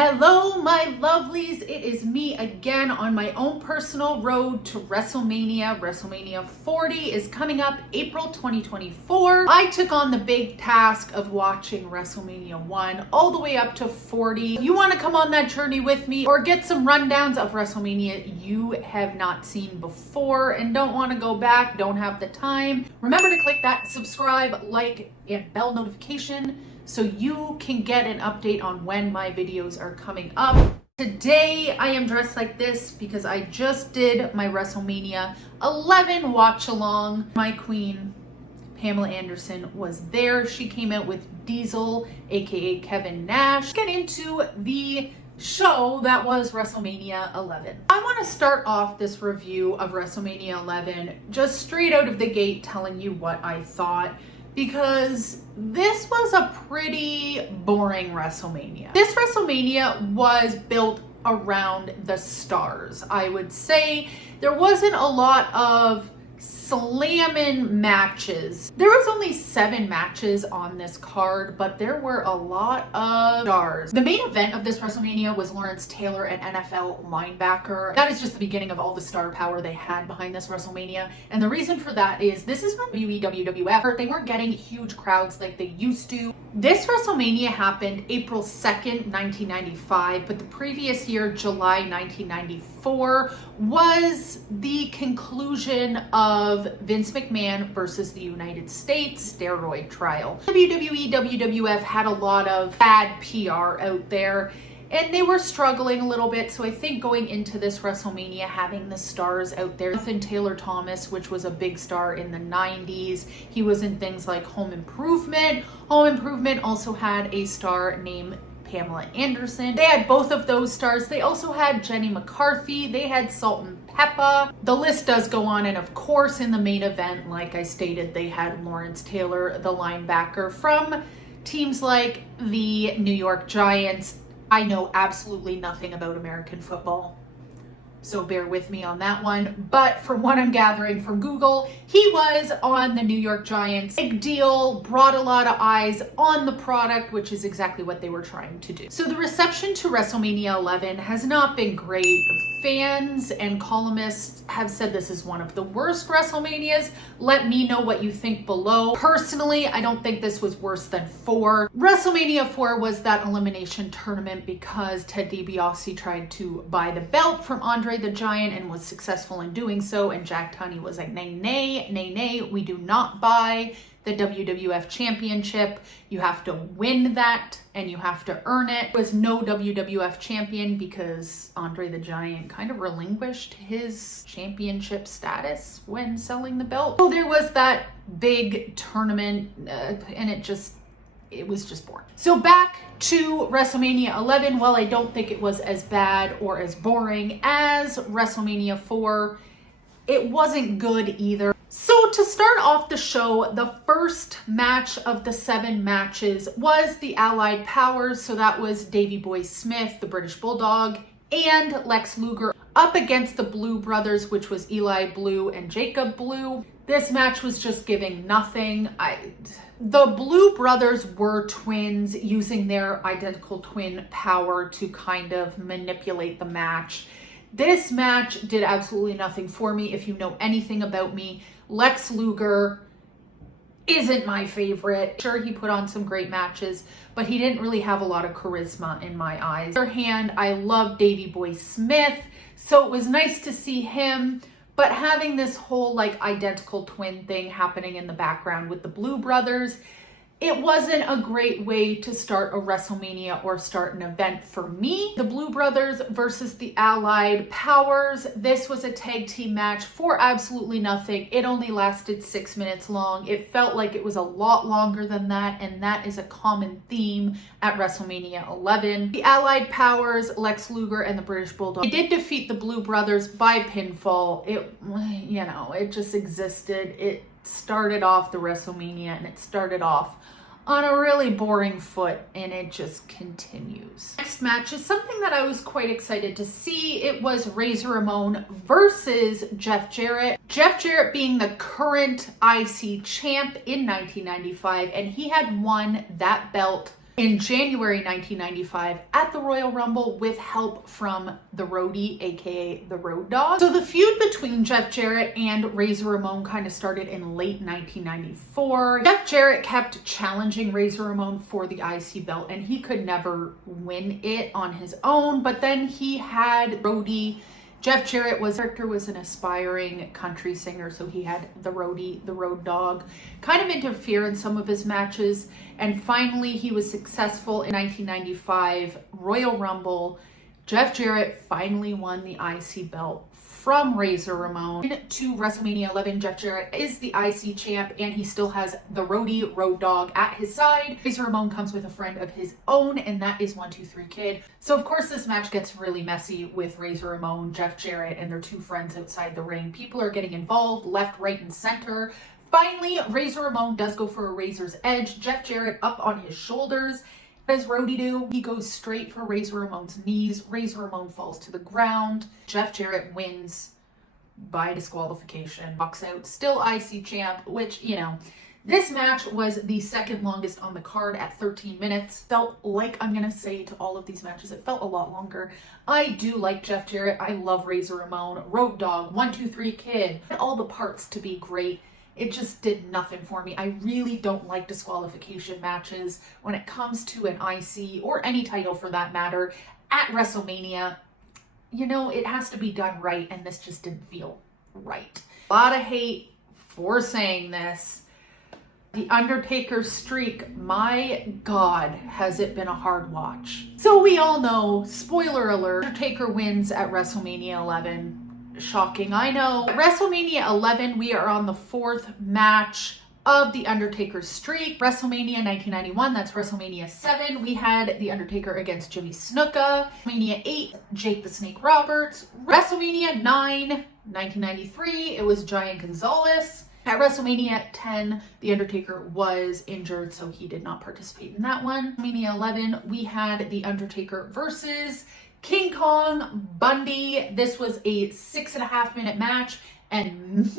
Hello, my lovelies. It is me again on my own personal road to WrestleMania. WrestleMania 40 is coming up April 2024. I took on the big task of watching WrestleMania 1 all the way up to 40. If you want to come on that journey with me or get some rundowns of WrestleMania you have not seen before and don't want to go back, don't have the time, remember to click that subscribe, like, and bell notification so you can get an update on when my videos are coming up. Today I am dressed like this because I just did my WrestleMania 11 watch along. My queen, Pamela Anderson, was there. She came out with Diesel, aka Kevin Nash. Let's get into the show that was WrestleMania 11. I want to start off this review of WrestleMania 11 just straight out of the gate telling you what I thought, because this was a pretty boring WrestleMania. This WrestleMania was built around the stars. I would say there wasn't a lot of slamming matches. There was only 7 matches on this card, but there were a lot of stars. The main event of this WrestleMania was Lawrence Taylor, an NFL linebacker. That is just the beginning of all the star power they had behind this WrestleMania. And the reason for that is this is when WWF, they weren't getting huge crowds like they used to. This WrestleMania happened April 2nd, 1995, but the previous year, July 1994, was the conclusion of Vince McMahon versus the United States steroid trial. WWE, WWF had a lot of bad PR out there, and they were struggling a little bit. So I think going into this WrestleMania, having the stars out there, Nathan Taylor Thomas, which was a big star in the 90s. He was in things like Home Improvement. Home Improvement also had a star named Pamela Anderson. They had both of those stars. They also had Jenny McCarthy. They had Salt and Peppa. The list does go on. And of course, in the main event, like I stated, they had Lawrence Taylor, the linebacker from teams like the New York Giants. I know absolutely nothing about American football, so bear with me on that one. But from what I'm gathering from Google, he was on the New York Giants. Big deal, brought a lot of eyes on the product, which is exactly what they were trying to do. So the reception to WrestleMania 11 has not been great. Fans and columnists have said this is one of the worst WrestleManias. Let me know what you think below. Personally, I don't think this was worse than 4. WrestleMania 4 was that elimination tournament because Ted DiBiase tried to buy the belt from Andre the Giant and was successful in doing so, and Jack Tunney was like, nay, nay, nay, nay, we do not buy the WWF championship. You have to win that and you have to earn it. There was no WWF champion because Andre the Giant kind of relinquished his championship status when selling the belt. So there was that big tournament and it was just boring. So back to WrestleMania 11. Well, I don't think it was as bad or as boring as WrestleMania 4. It wasn't good either. So to start off the show, the first match of the 7 matches was the Allied Powers. So that was Davey Boy Smith, the British Bulldog, and Lex Luger up against the Blue Brothers, which was Eli Blue and Jacob Blue. This match was just giving nothing. The Blue Brothers were twins using their identical twin power to kind of manipulate the match. This match did absolutely nothing for me. If you know anything about me, Lex Luger isn't my favorite. Sure, he put on some great matches, but he didn't really have a lot of charisma in my eyes. On the other hand, I love Davey Boy Smith, so it was nice to see him, but having this whole like identical twin thing happening in the background with the Blue Brothers, it wasn't a great way to start a WrestleMania or start an event for me. The Blue Brothers versus the Allied Powers. This was a tag team match for absolutely nothing. It only lasted 6 minutes long. It felt like it was a lot longer than that, and that is a common theme at WrestleMania 11. The Allied Powers, Lex Luger, and the British Bulldog, they did defeat the Blue Brothers by pinfall. It just existed. It started off the WrestleMania and it started off on a really boring foot, and it just continues. Next match is something that I was quite excited to see. It was Razor Ramon versus Jeff Jarrett. Jeff Jarrett being the current IC champ in 1995, and he had won that belt in January 1995 at the Royal Rumble with help from the Roadie, aka the Road Dogg. So the feud between Jeff Jarrett and Razor Ramon kind of started in late 1994. Jeff Jarrett kept challenging Razor Ramon for the IC belt and he could never win it on his own, but then he had Roadie. Jeff Jarrett was an aspiring country singer, so he had the Roadie, the Road Dogg, kind of interfere in some of his matches. And finally, he was successful in 1995 Royal Rumble. Jeff Jarrett finally won the IC belt from Razor Ramon. To WrestleMania 11, Jeff Jarrett is the IC champ and he still has the Roadie, Road Dogg at his side. Razor Ramon comes with a friend of his own and that is 123 Kid. So of course this match gets really messy with Razor Ramon, Jeff Jarrett, and their two friends outside the ring. People are getting involved left, right, and center. Finally, Razor Ramon does go for a razor's edge. Jeff Jarrett up on his shoulders. What does Roadie do? He goes straight for Razor Ramon's knees. Razor Ramon falls to the ground. Jeff Jarrett wins by disqualification. Walks out, still IC champ, which, you know, this match was the second longest on the card at 13 minutes. Felt like, I'm gonna say to all of these matches, it felt a lot longer. I do like Jeff Jarrett. I love Razor Ramon, Road Dogg, 123 Kid, all the parts to be great. It just did nothing for me. I really don't like disqualification matches when it comes to an IC or any title for that matter at WrestleMania. You know, it has to be done right, and this just didn't feel right. A lot of hate for saying this. The Undertaker streak, my God, has it been a hard watch. So we all know, spoiler alert, Undertaker wins at WrestleMania 11. Shocking, I know. At WrestleMania 11, we are on the fourth match of the Undertaker streak. WrestleMania 1991, that's WrestleMania 7. We had the Undertaker against Jimmy Snuka. WrestleMania 8, Jake the Snake Roberts. WrestleMania 9, 1993, it was Giant Gonzalez. At WrestleMania 10, The Undertaker was injured, so he did not participate in that one. WrestleMania 11, we had The Undertaker versus King Kong Bundy. This was a 6.5 minute match, and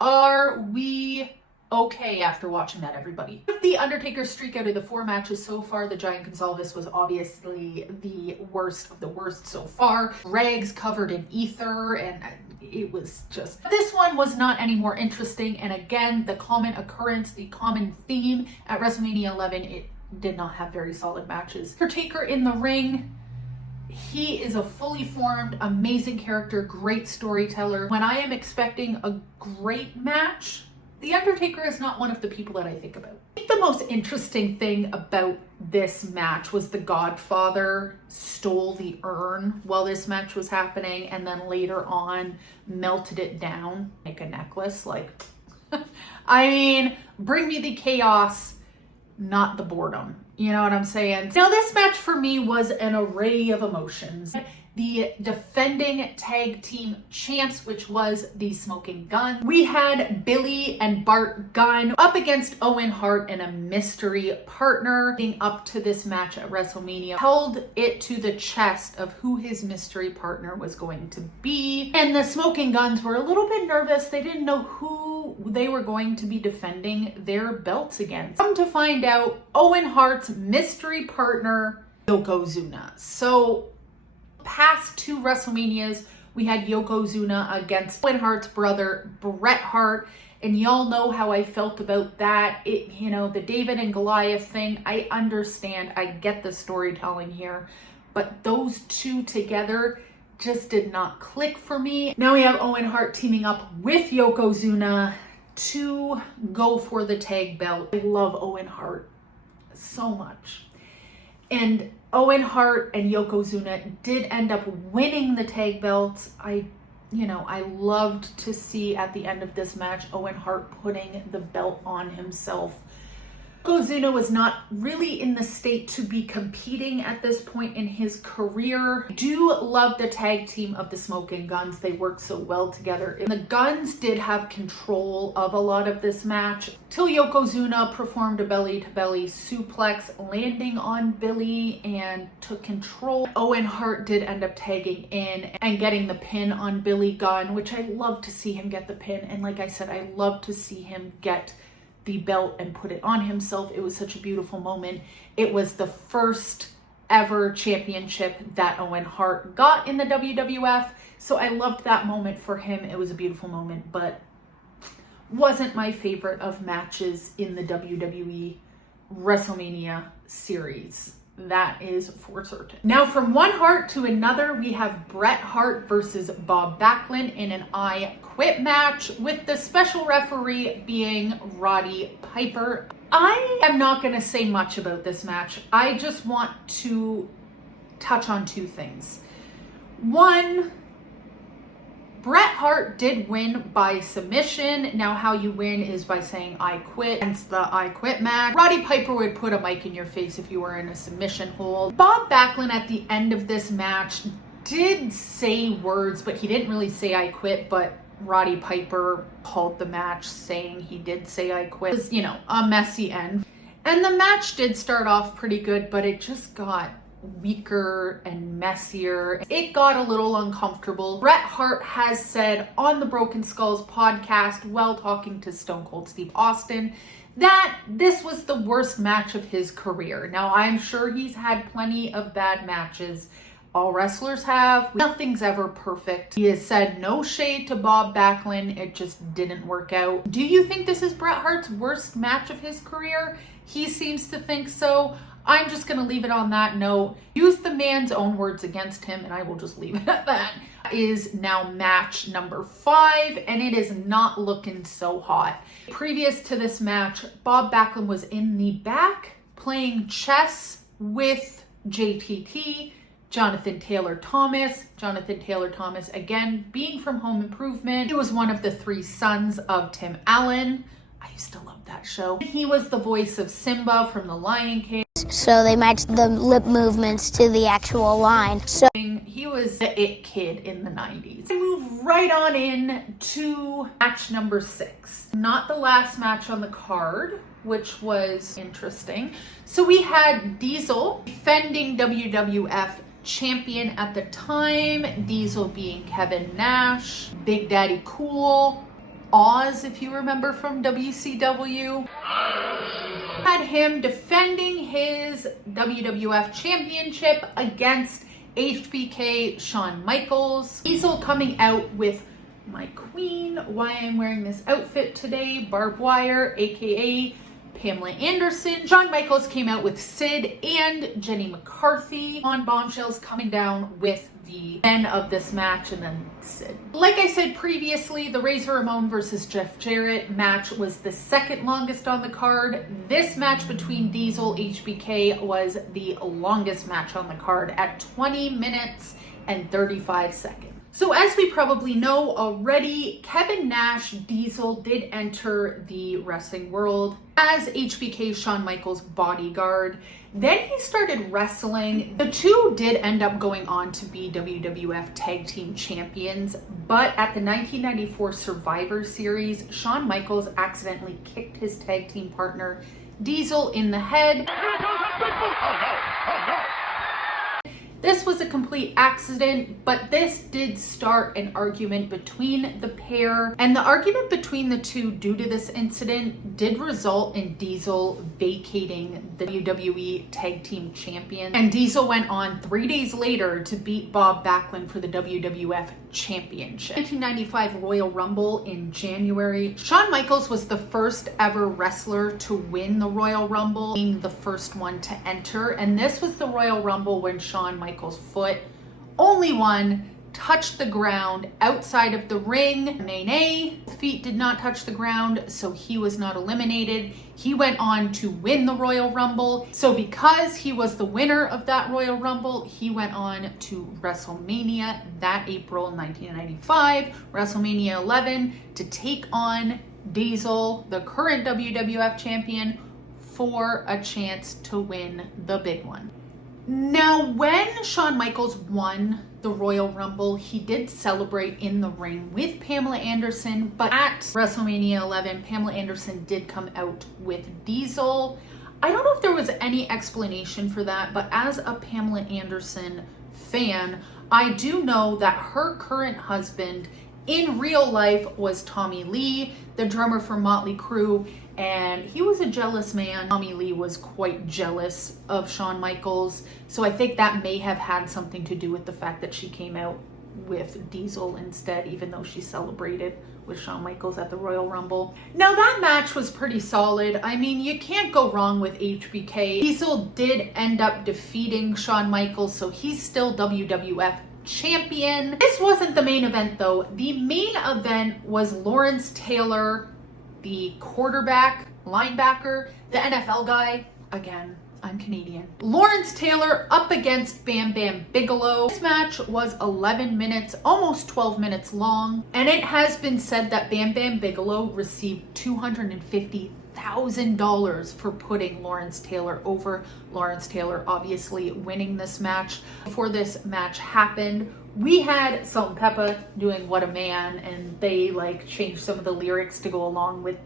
are we okay after watching that, everybody? The Undertaker streak out of the 4 matches so far, the Giant Gonzalez was obviously the worst of the worst so far. Rags covered in ether, and it was just... This one was not any more interesting, and again, the common occurrence, the common theme at WrestleMania 11, it did not have very solid matches. Undertaker in the ring, he is a fully formed, amazing character, great storyteller. When I am expecting a great match, The Undertaker is not one of the people that I think about. I think the most interesting thing about this match was the Godfather stole the urn while this match was happening and then later on melted it down like a necklace. Like, I mean, bring me the chaos, not the boredom. You know what I'm saying? Now, this match for me was an array of emotions. The defending tag team champs, which was the Smoking Gun. We had Billy and Bart Gunn up against Owen Hart and a mystery partner. Leading up to this match at WrestleMania, held it to the chest of who his mystery partner was going to be. And the Smoking Guns were a little bit nervous. They didn't know who they were going to be defending their belts against. Come to find out, Owen Hart's mystery partner, Yokozuna. So past 2 WrestleManias, we had Yokozuna against Owen Hart's brother, Bret Hart, and y'all know how I felt about that. It, you know, the David and Goliath thing, I understand, I get the storytelling here, but those two together just did not click for me. Now we have Owen Hart teaming up with Yokozuna to go for the tag belt. I love Owen Hart so much. And Owen Hart and Yokozuna did end up winning the tag belts. I loved to see at the end of this match Owen Hart putting the belt on himself. Yokozuna was not really in the state to be competing at this point in his career. I do love the tag team of the Smoking Guns. They worked so well together. And the Guns did have control of a lot of this match till Yokozuna performed a belly-to-belly suplex, landing on Billy and took control. Owen Hart did end up tagging in and getting the pin on Billy Gunn, which I love to see him get the pin. And like I said, I love to see him get the belt and put it on himself. It was such a beautiful moment. It was the first ever championship that Owen Hart got in the WWF. So I loved that moment for him. It was a beautiful moment, but wasn't my favorite of matches in the WWE WrestleMania series. That is for certain. Now from one Hart to another, we have Bret Hart versus Bob Backlund in an I Quit match, with the special referee being Roddy Piper. I am not going to say much about this match. I just want to touch on two things. One, Bret Hart did win by submission. Now how you win is by saying I quit, hence the I quit match. Roddy Piper would put a mic in your face if you were in a submission hold. Bob Backlund at the end of this match did say words, but he didn't really say I quit, but Roddy Piper called the match saying he did say I quit. It was, you know, a messy end. And the match did start off pretty good, but it just got weaker and messier. It got a little uncomfortable. Bret Hart has said on the Broken Skulls podcast, while talking to Stone Cold Steve Austin, that this was the worst match of his career. Now, I'm sure he's had plenty of bad matches. All wrestlers have. Nothing's ever perfect. He has said no shade to Bob Backlund. It just didn't work out. Do you think this is Bret Hart's worst match of his career? He seems to think so. I'm just going to leave it on that note. Use the man's own words against him, and I will just leave it at that. Is now match number 5, and it is not looking so hot. Previous to this match, Bob Backlund was in the back playing chess with JTT, Jonathan Taylor Thomas. Jonathan Taylor Thomas, again, being from Home Improvement. He was one of the 3 sons of Tim Allen. I used to love that show. He was the voice of Simba from The Lion King. So they matched the lip movements to the actual line. So he was the it kid in the 90s. We move right on in to match number 6. Not the last match on the card, which was interesting. So we had Diesel defending WWF champion at the time. Diesel being Kevin Nash, Big Daddy Cool, Oz, if you remember from WCW. Had him defending his WWF championship against HBK Shawn Michaels. Diesel coming out with my queen, why I'm wearing this outfit today, Barbed Wire, aka Pamela Anderson. Shawn Michaels came out with Sid and Jenny McCarthy on Bombshells, coming down with the men of this match, and then Sid. Like I said previously, the Razor Ramon versus Jeff Jarrett match was the second longest on the card. This match between Diesel HBK was the longest match on the card at 20 minutes and 35 seconds. So as we probably know already, Kevin Nash Diesel did enter the wrestling world as HBK Shawn Michaels' bodyguard. Then he started wrestling. The two did end up going on to be WWF Tag Team Champions, but at the 1994 Survivor Series, Shawn Michaels accidentally kicked his tag team partner Diesel in the head. This was a complete accident, but this did start an argument between the pair. And the argument between the two due to this incident did result in Diesel vacating the WWE Tag Team Champion. And Diesel went on 3 days later to beat Bob Backlund for the WWF Championship. 1995 Royal Rumble in January. Shawn Michaels was the first ever wrestler to win the Royal Rumble, being the first one to enter. And this was the Royal Rumble when Shawn Michaels' foot, only one, touched the ground outside of the ring. Nay, feet did not touch the ground, so he was not eliminated. He went on to win the Royal Rumble. So because he was the winner of that Royal Rumble, he went on to WrestleMania that April 1995, WrestleMania 11, to take on Diesel, the current WWF champion, for a chance to win the big one. Now, when Shawn Michaels won the Royal Rumble, he did celebrate in the ring with Pamela Anderson, but at WrestleMania 11, Pamela Anderson did come out with Diesel. I don't know if there was any explanation for that, but as a Pamela Anderson fan, I do know that her current husband in real life was Tommy Lee, the drummer for Motley Crue, and he was a jealous man. Tommy Lee was quite jealous of Shawn Michaels, so I think that may have had something to do with the fact that she came out with Diesel instead, even though she celebrated with Shawn Michaels at the Royal Rumble. Now that match was pretty solid. I mean, you can't go wrong with HBK. Diesel did end up defeating Shawn Michaels, so he's still WWF champion. This wasn't the main event though. The main event was Lawrence Taylor, the quarterback, linebacker, the NFL guy. Again, I'm Canadian. Lawrence Taylor up against Bam Bam Bigelow. This match was 11 minutes, almost 12 minutes long. And it has been said that Bam Bam Bigelow received $250,000 for putting Lawrence Taylor over. Lawrence Taylor obviously winning this match. Before this match happened, we had Salt and Peppa doing What a Man, and they like changed some of the lyrics to go along with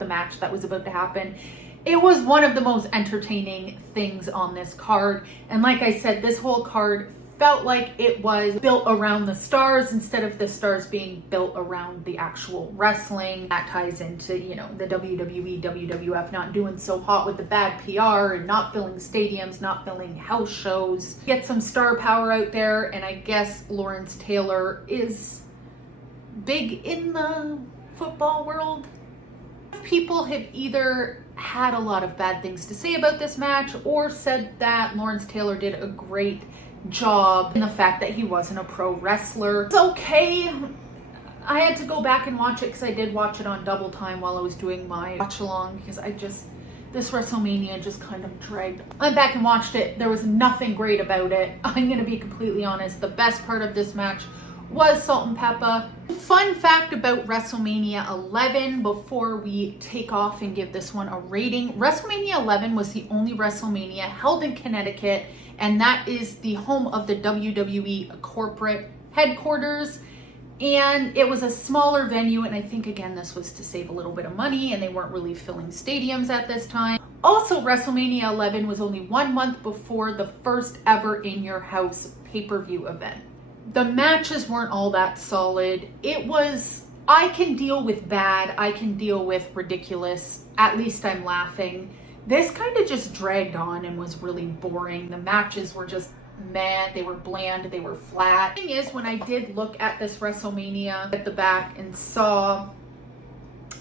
the match that was about to happen. It was one of the most entertaining things on this card. And like I said, this whole card felt like it was built around the stars instead of the stars being built around the actual wrestling. That ties into, you know, the WWE, WWF not doing so hot with the bad PR and not filling stadiums, not filling house shows. Get some star power out there, and I guess Lawrence Taylor is big in the football world. People have either had a lot of bad things to say about this match or said that Lawrence Taylor did a great job in the fact that he wasn't a pro wrestler. It's okay. I had to go back and watch it because I did watch it on double time while I was doing my watch along, because this WrestleMania just kind of dragged. I went back and watched it. There was nothing great about it. I'm going to be completely honest. The best part of this match was Salt and Peppa. Fun fact about WrestleMania 11 before we take off and give this one a rating. WrestleMania 11 was the only WrestleMania held in Connecticut, and that is the home of the WWE corporate headquarters. And it was a smaller venue, and I think again this was to save a little bit of money, and they weren't really filling stadiums at this time. Also, WrestleMania 11 was only 1 month before the first ever In Your House pay-per-view event. The matches weren't all that solid. It was, I can deal with bad, I can deal with ridiculous, at least I'm laughing. This kind of just dragged on and was really boring. The matches were just meh, they were bland, they were flat. The thing is, when I did look at this WrestleMania at the back and saw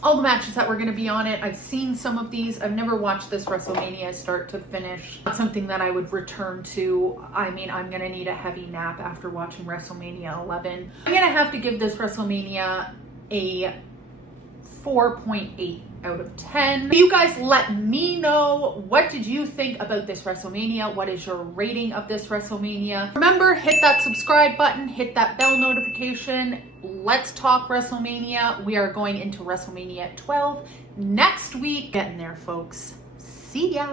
all the matches that were going to be on it, I've seen some of these. I've never watched this WrestleMania start to finish. Not something that I would return to. I mean, I'm going to need a heavy nap after watching WrestleMania 11. I'm going to have to give this WrestleMania a 4.8 out of 10. You guys let me know, what did you think about this WrestleMania? What is your rating of this WrestleMania? Remember, hit that subscribe button, hit that bell notification. Let's talk WrestleMania. We are going into WrestleMania 12 next week. Getting there, folks. See ya.